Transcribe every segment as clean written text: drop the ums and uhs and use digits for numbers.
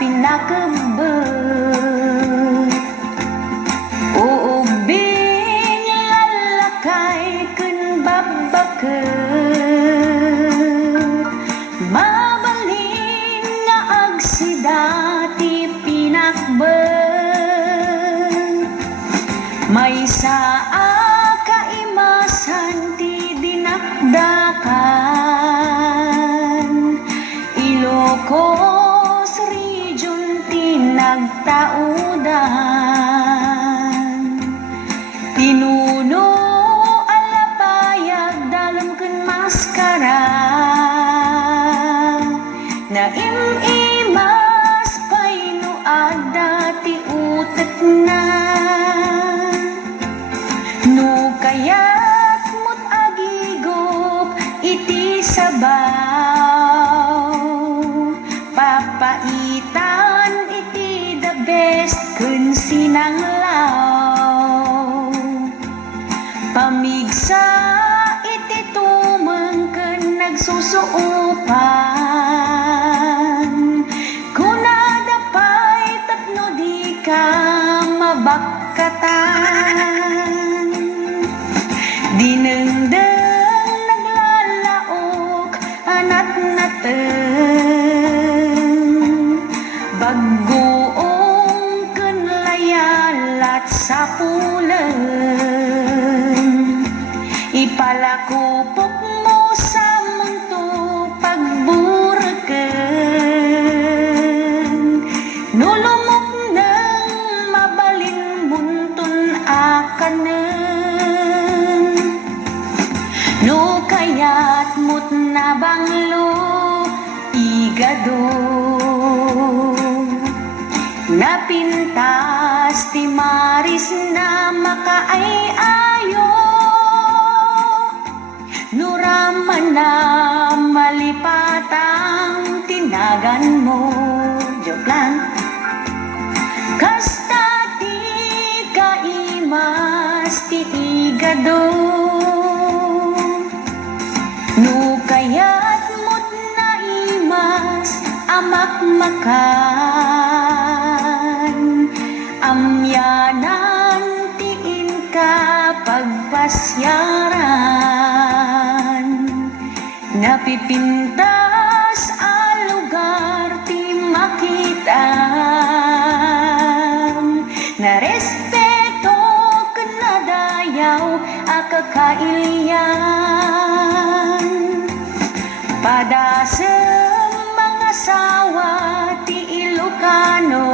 pinakabot. Uubing lalakay kun babakot. Mabalin nga agsidati pinakbot. May saa kaimasan ti dinakdakan. Ilocos region ti nagtaudan. Pinuno alapayag dalom ken maskara. Naim-imas payno adda ti utek na. No kayat mo't agigop iti sabaw. Papaitan iti the best kun sinanglaw. Pamigsa iti tumeng ken nagsusuopan. Kunadapay tapno di ka mabakatan. Dinengdeng naglalaok anat nateng. Baggoong ken layalat sa pulen. Ipalakupok mo sa munto pagburken. Nulumok nang mabalin muntun akanen. No kayat mo't nabanglo igado. Napintas ti maris na makaayayo. Nuraman na malipatang tinagan mo. Joke lang. Kasta ti kaimas ti igado. No kayat mo't naimas amak makan. Amyanan tiin ka pagpasyaran. Napipintas a lugar ti makita. Narespeto ken nadayaw a kakailian. Padasem mga sawa ti Ilocano.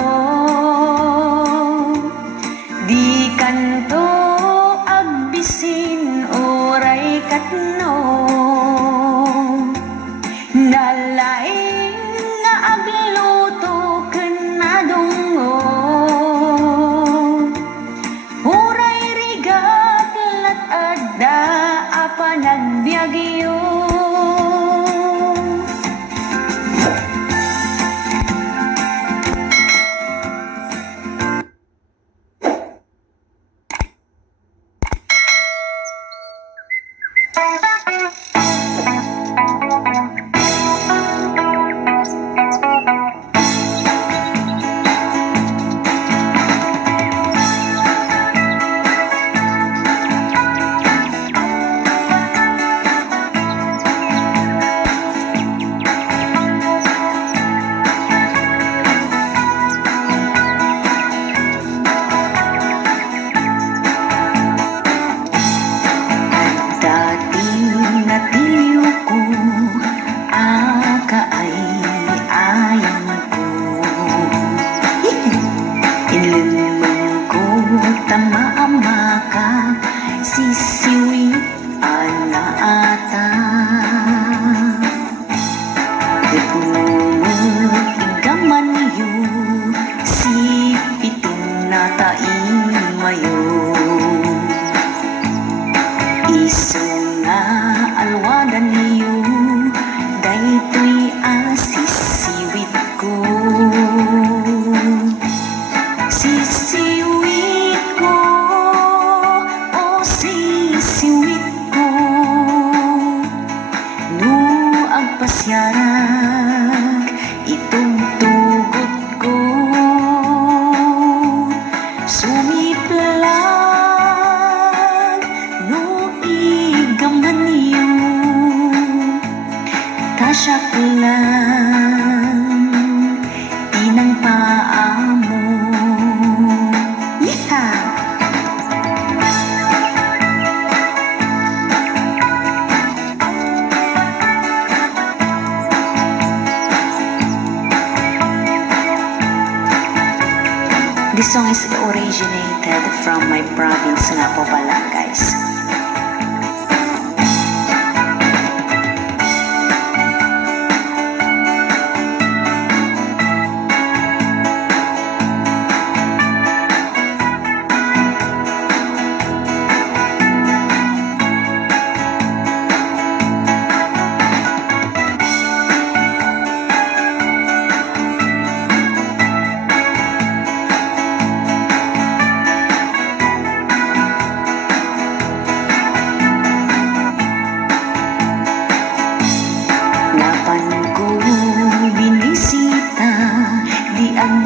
This song is originated from my province nga po pala, guys.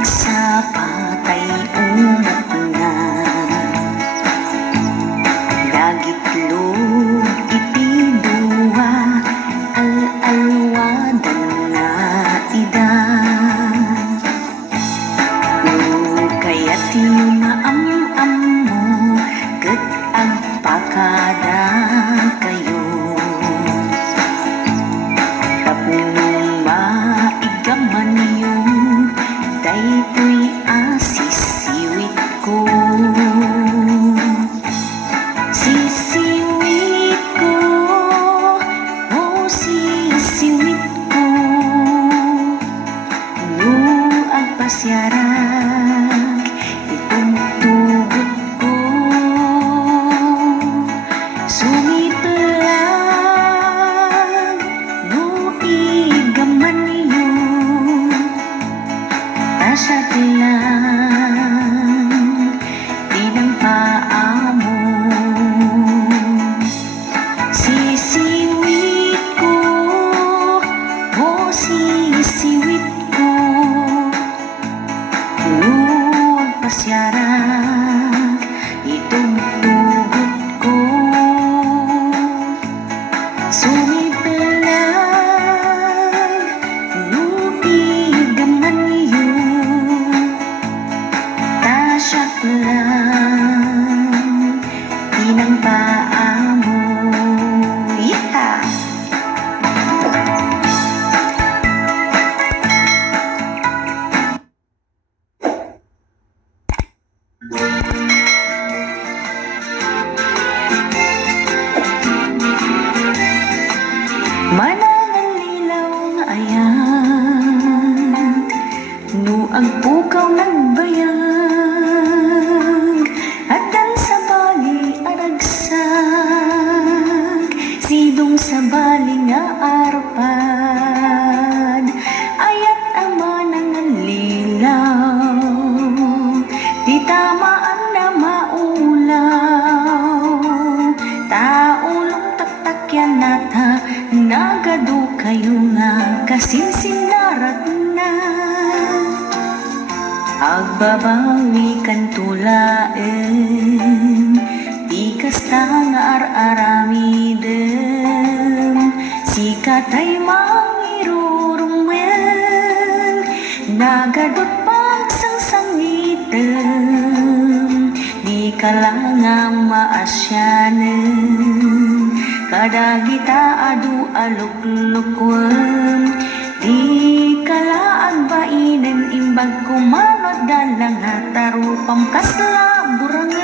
Sa patay umat na Dagitlog itiduwa Al-alwadan na ida Kaya't yung maam-am mo Kat agpakada kayo Tapnong maigaman yung Daytoy asisiwit ko Sisiwit ko Oh sisiwit ko No agpasyarag Itong tugot ko Sumiplag No igaman yun Tasya lang, di ng paa mo Sisiwit ko, oh sisiwit ko Huwag pasyarag, itong tugot ko Sumiplag, no igaman yun Tasyak lang, di ng paa mo Yeah! Mananang lilaw nga ayan No agpukaw nagbayag Adan sa bali aragsag Sidong sa bali nga arpad Ayat amanang ang lilaw Di tamaan na maulaw Taulong taktakyan nata Nagado kayo nga kasinsindarat na Agbabawi kan tulaen Di kasta nga ar-aramidem Sikatay mangirurumen Nagadot pagsangsangitem Di ka lang nga maasyanen Kadagita adu aluk-lukwem Di kalaag bainen imbag kumanod dalang hatarupam kasla burangan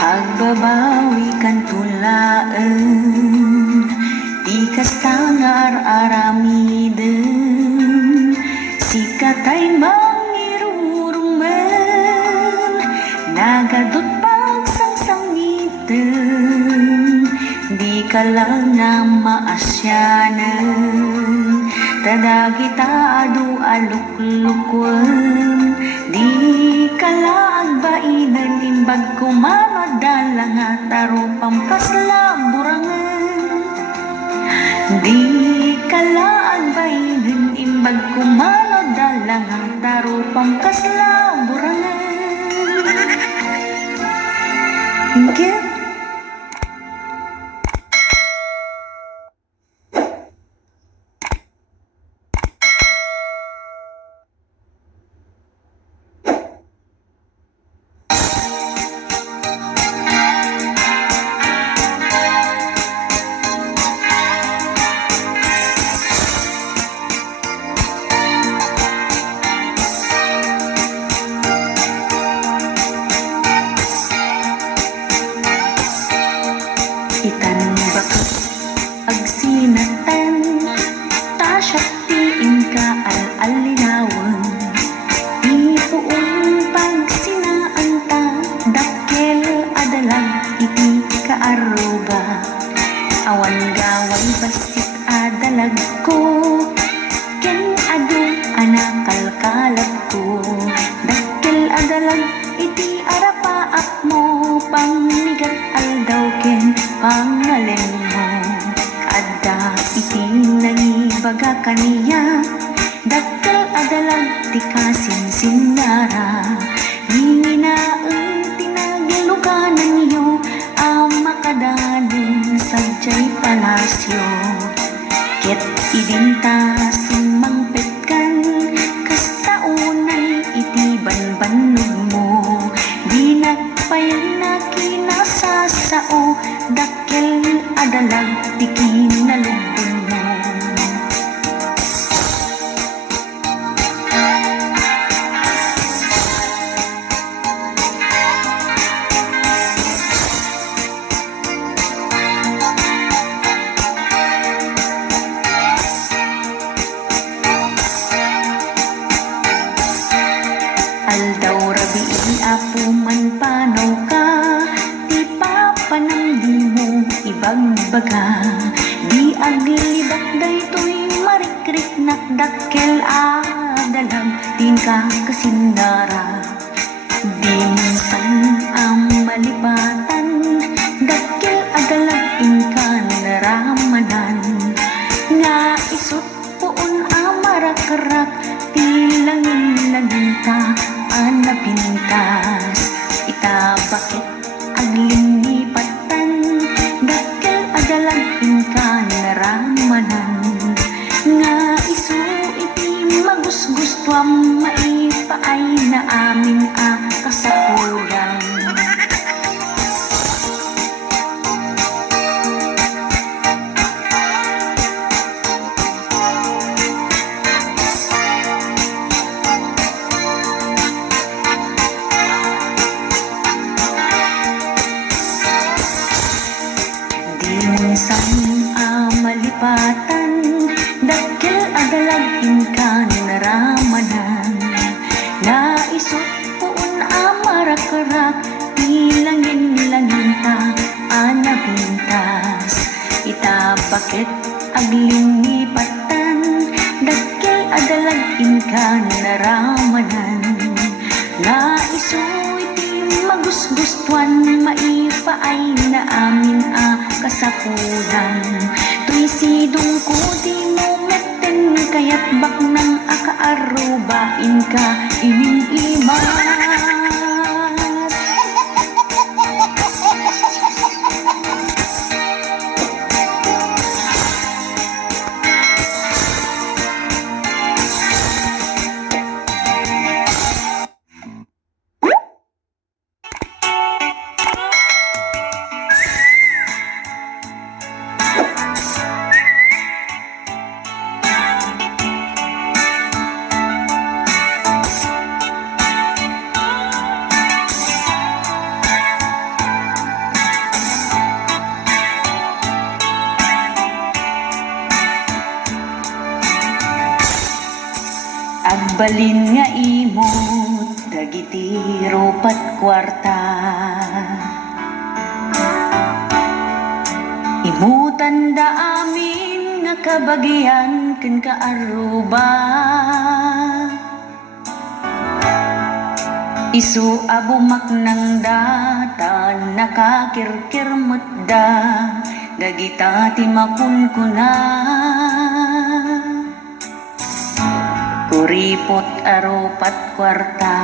Agbabawi kan tulaen Di kasta nga ar-aramiden Sikatay mangirurumen Nagadot pagsangsangitem Di ka lang nga maasyanen Tadagita adu aluk-lukwem Di kalaag bainan imbag kumanod dalang hatarupam kasla burangan Di kalaan bayin imbag kumano dalang ang tarupang kasla burangan. Inggit itan bakit agsinatan tasyak tiin ka al-alinawan ipuong pagsinaan ta dakkel adalag iti kaaruba awan gaway basit adalag ko ken adu anakalkalap ko dakkel adalag iti arapaak mo pangmigat aldaw ken pangalan mo ada iti nangibaga kaniya dakkel adalag ti kasinsinara nginaeng tinagiluganan yo makadalin sadyay palasyo ket idinta sumangpetkan kastaunay iti banbanog mo di nagpayan na kinasasao dakkel adalag ti kinalubon mo. Aldaw rabi apo man panaw ka ti papanamdi mo ibagbaga di aglibak daytoy marikrik nakdakkel adalag din ka kasindara di minsan ang malipatan dakkel adalag inka naramanan nga isut poon amarak-rak tilangin-langin ta anapintas ita bakit aglingipatan dakkel adalag inka naramanan nga isu iti magusgustuam maipaay na amin kasapulan. Minsan malipatan dakkel adalag inka naramanan naisot poon amarak-rak tilangin-langin ta anapintas ita bakit aglingipatan dakkel adalag inka naramanan naiso iti magusgustuan maipaay na amin kasapulan tuy sidong ko di mo meten kayat bak nang akaarubain ka ining imas. Agbalin nga imot dagiti rupat kwarta imutan da amin nga kabagyan ken kaaruba isu abumak nang data nakakirkir da dagita ti makunkuna. Kuripot arupat kwarta,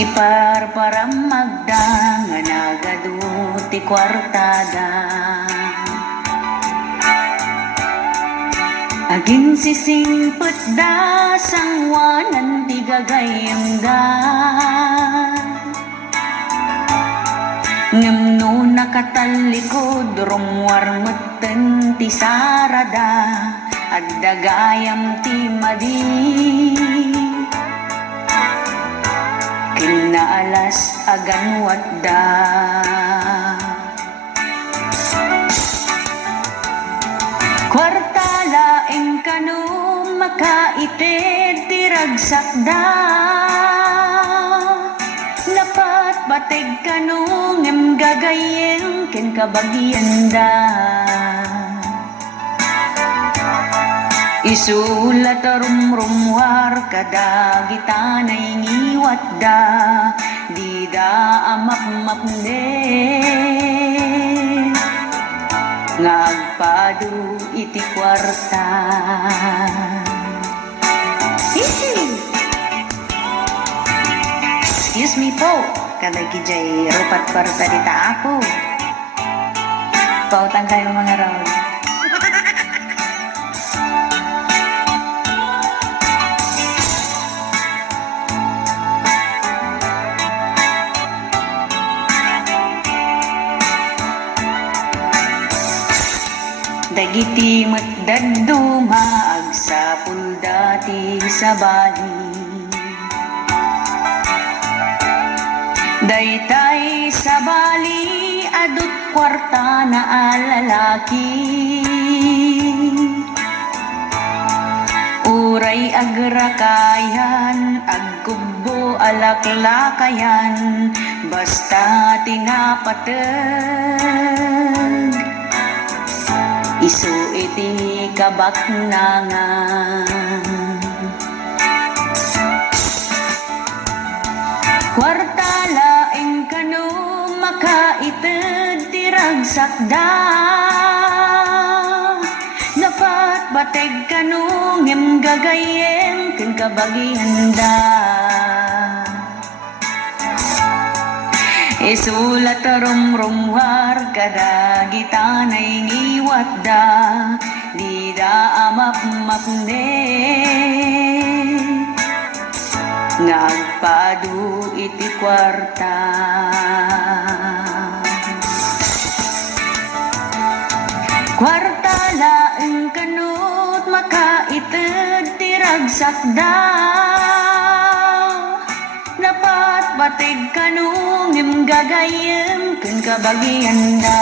iparparam magda nga nagadu ti kwartada. Agin sisingpet da sangwanan ti gagayem da, ngemno nakatalikod rumwarmeten ti sarada at dagayam ti madi. Kinaalas agan wadda, kwarta laeng kanu makaited ti ragsakda. Napat bateg kanu ngem gagayem ken kabagianda. Isulat rumrumwar kada gitanay ngiwat da, di da amap-mapne nga agpadu iti kwarta. Excuse me po, kada gijay rupat kwarta dita ako. Pautang kayo mga raw. Dagiti matdaddo maag sa puldati sa bali, daytay sa bali adut kwarta na alalaki. Uray agrakayan agkubo alaklakayan, basta tinapateg isu iti kabaknangan. Kwarta laeng kanu makaited ti ragsakda, napat bateg kanu ngem gagayem ken kabagianda. Isulat rumrumwar kada gitanay ngiwat da, di da amap-mapne nga agpadu iti kwarta. Kwarta laeng kanut makaited ti ragsakda, napat bateg kanu ngem gagayem ken kabagianda.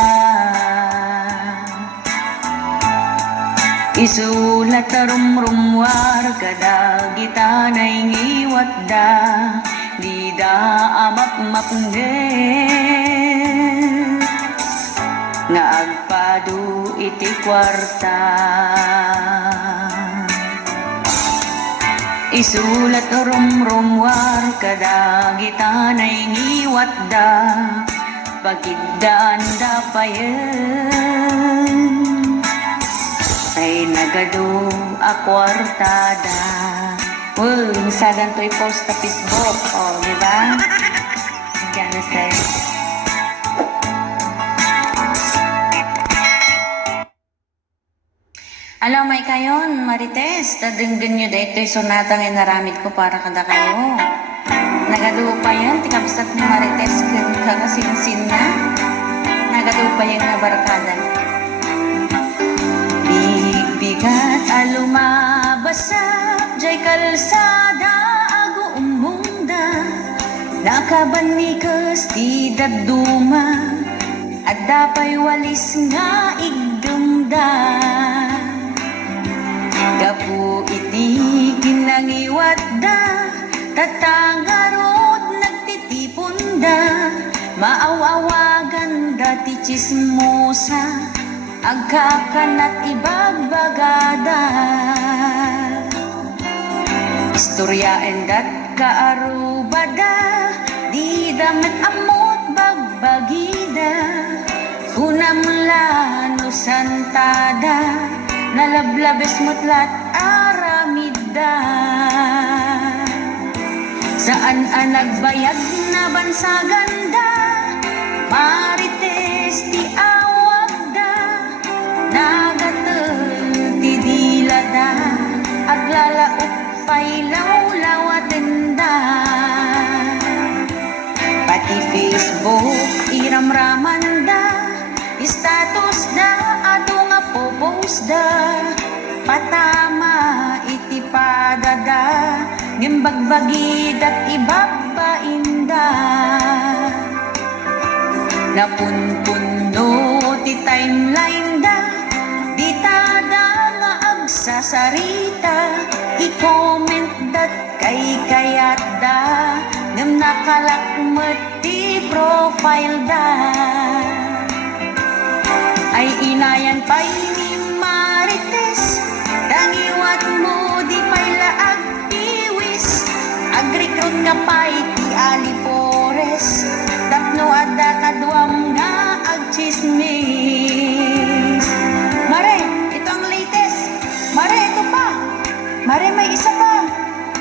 Isulat rumrumwar kada gitanay ngiwat da, di da amap-mapne nga agpadu iti kwarta. Isulat rumrumwar kada gitanay ngiwat da, pagidaan da payen ay nagado akwartada. Sadan to'y post sa Facebook, diba? Gana sa'yo. Alam may kayon, Marites, tadenggan nyo da ito'y sonatang inaramid ko para kada kayo. Nagado pa yan, tikapsat ni Marites, kakasinsin na. Nagado pa yan na barkada. Bigat alumabasap, jay kalsada, ago umunda. Nakabanikas ti daduma, at dapay walis nga igdumda. Gapu iti kinangiwat da, tatangarot nagtitipon da, maawawagan da ti chismosa, agkakanat ibagbagada. Istorya endat kaarubada, di damat amot bag bagbagida, una mula no santada, nalablabes mo't aramida. Saan ang nagbayag na bansa ganda, Marites ti awag da, nagatel ti dilada, aglalaok pa'y lawlawaten da. Pati Facebook iramraman da, status da ato nga popost da, patama iti padada, ngimbagbagid at ibabain da. Napunpuno ti timeline da, di tada nga agsasarita, i-comment dat kay kayat da, ngam nakalakmet ti profile da. Ay inayan pa'y ni Marites, dangiwat mo di pa'y laag piwis, agrikrut ka pa'y ti alipores, tapno adda kadwam nga agchismis. Mare, ito ang latest. Mare, ito pa. Mare, may isa pa.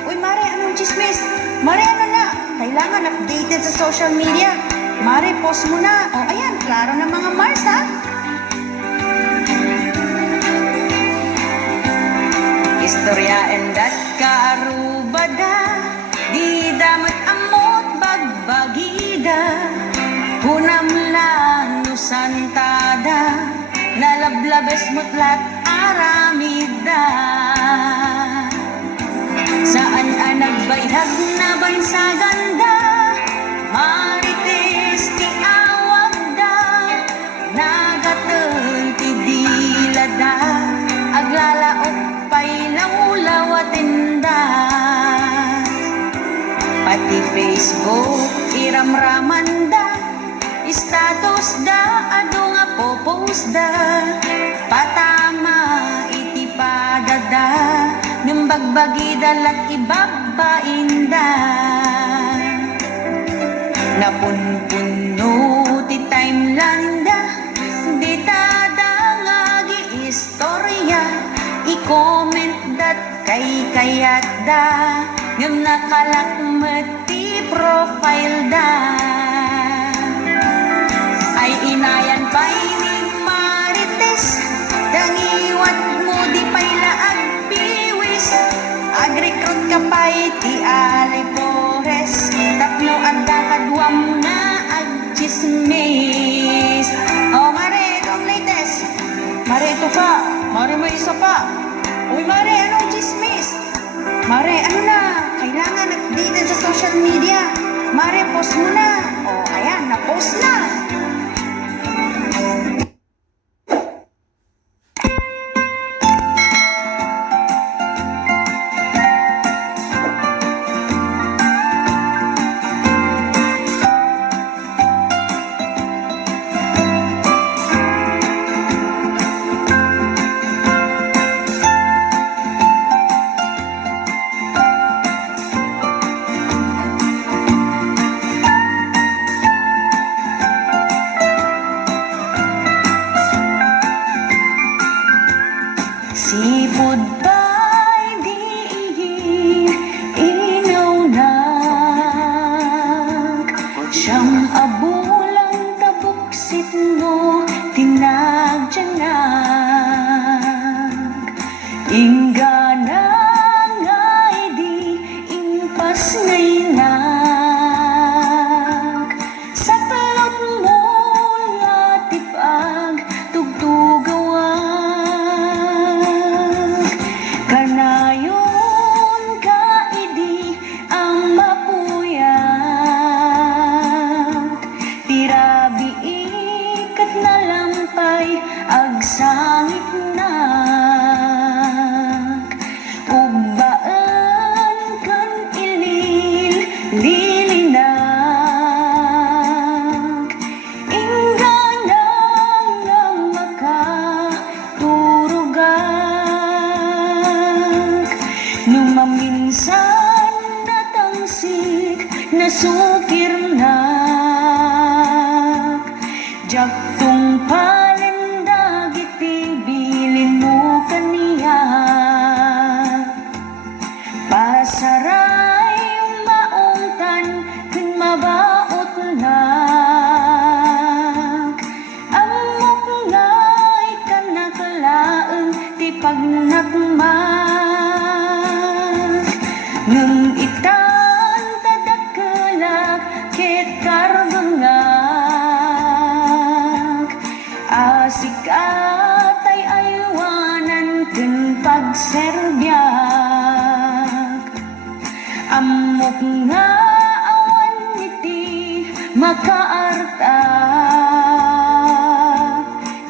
Uy, Mare, anong chismis? Mare, ano na? Kailangan updated sa social media. Mare, post mo na. O, ayan, klaro na mga Mars, ha? Istorya endat kaarubada, di damat amot bagbagida, hunam lang no santada, nalablabes mutlat aramida. Saan ang nagbayhag na bansa ganda, Marites ti awag da, nagatel ti dilada, aglalaok pa'y lawlawaten da. Pati Facebook iramraman da, status da ado nga popost da, patama iti padada, ngimbagbagidal at ibabain da. Napunpuno ti timeline da, di tada nga gi-istorya, i-comment dat kay kayat da, ngam nakalakmet ti profile da. Ay inayan pa'y ni Marites, dangiwat mo di pa'y laag piwis, agrikrut ka pa'y ti alipores, tapno adda kadwam na agchismis. Oh, Mare, ito ang latest. Mare, ito pa. Mare, may isa pa. Uy, Mare, anong chismis? Mare, ano na? Kailangan updated sa social media. Mare, post mo na. O, ayan, na-post na. Jak tung palendag iti bilin mo kaniya. Pasaray maungtan kun mabaot lag. Amok nga ikanakalaeng ti pagnakmak. Ngem itan tadakelak ket karbengak. Asik atay aywanan ken pagserbiak. Amok nga awan iti makaarta.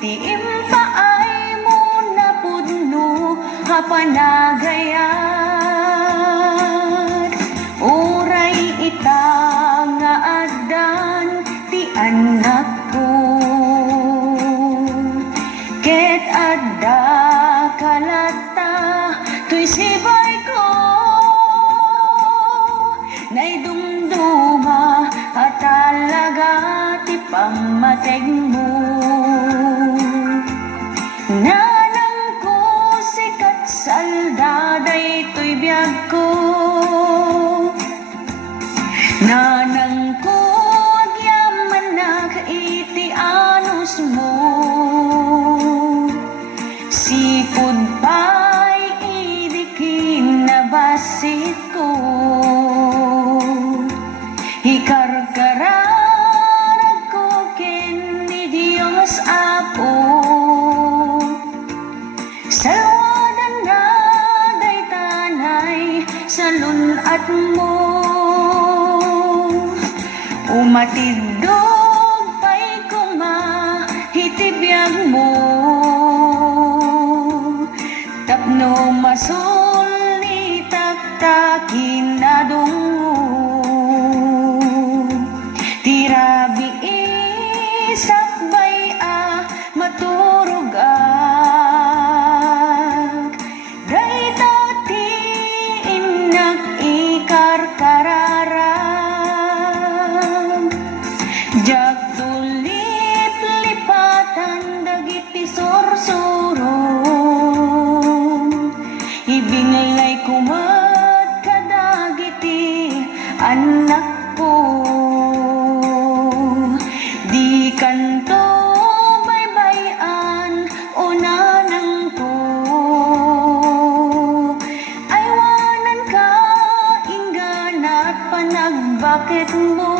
Ti impaay mo na pudno hapanagayat. Uray ita nga adan ti anak ko. Ket adda kalata to'y sibay ko. Naidumduma at talaga ti pamateg mo. Nanang ko sikat saldaday to'y biyag ko. Nanang ko agyaman na iti anus mo. Sipod pa'y idikin na basit ko. Ikarkararag ko ken ni Diyos Apo. Salwadan na day tanay sa lunat mo. Umatidog pa'y kumahitibiyag mo. Tapno masul taktakin na dungo. Tirabi isakbay maturugag. Dayta ti inak ikarkararag. Jak tulip lipatan dagiti sursurong. Ibingalay kumat kadagiti anak ko. Di kanto baybayan o nanang ko. Aywanan ka ingganat panagbakit mo.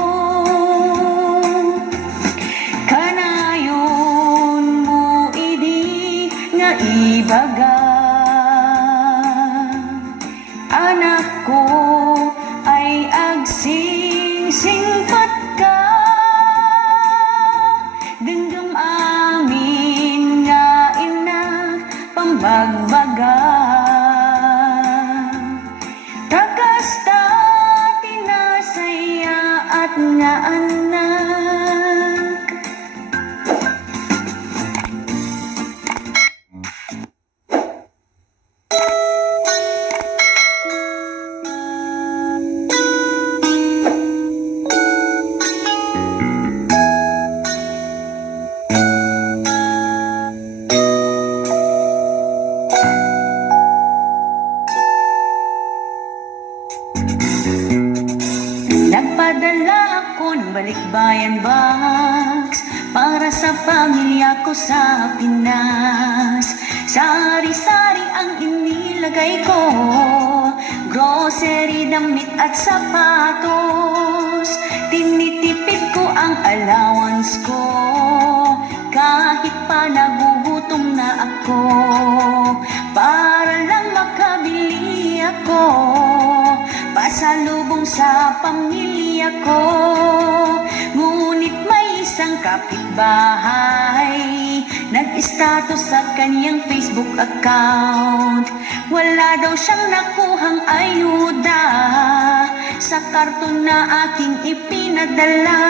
Kanayon mo idi nga ibaga. Anak ko ay agsingsingpat ka. Denggam amin nga inak pambagbaga. Tagas ta tinasaya at nga anak. Nagpadala ako ng balikbayan box para sa pamilya ko sa Pinas. Sari-sari ang inilagay ko, grocery, damit at sapatos. Tinitipid ko ang allowance ko, kahit pa nagugutom na ako. Para lang makabili ako pasalubong sa pamilya ko. Ngunit may isang kapitbahay nag-status sa kaniyang Facebook account. Wala daw siyang nakuhang ayuda sa karton na aking ipinadala.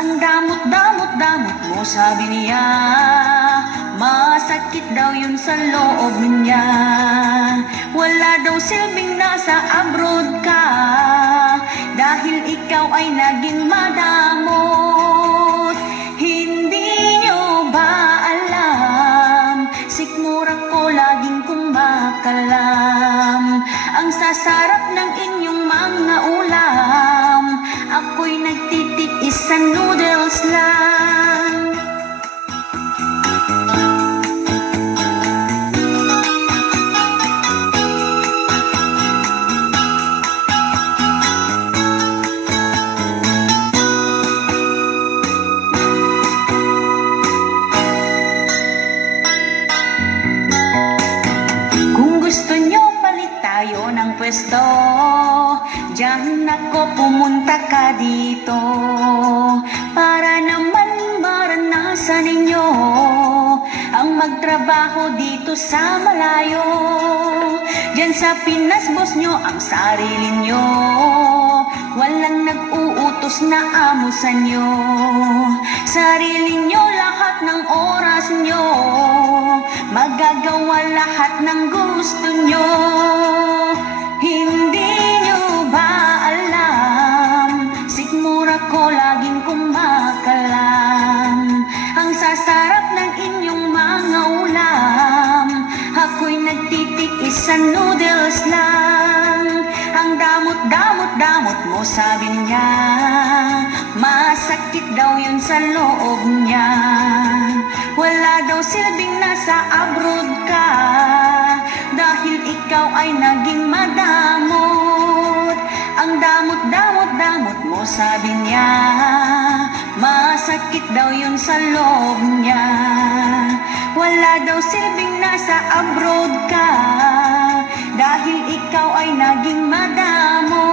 Ang damot-damot-damot mo, sabi niya, masakit daw yun sa loob niya. Wala daw silbing nasa abroad ka, dahil ikaw ay naging madamot. instant noodles lang. Kung gusto nyo palit tayo ng pwesto, diyan ako pumunta ka dito, para naman maranasan ninyo ang magtrabaho dito sa malayo. Diyan sa Pinas, boss nyo ang sarili nyo, walang nag-uutos na amo sa nyo. Sarili nyo lahat ng oras nyo, magagawa lahat ng gusto nyo. Hindi nyo ba alam, sikmura ko laging kumakalam. Ang sasarap ng inyong mga ulam, ako'y nagtitiis sa noodles lang. Ang damot-damot-damot mo, sabi niya, masakit daw yun sa loob niya. Wala daw silbing nasa abroad ka, dahil ikaw ay naging madamot. Ang damot-damot-damot mo, sabi niya, masakit daw yun sa loob niya. Wala daw silbing nasa abroad ka, dahil ikaw ay naging madamot.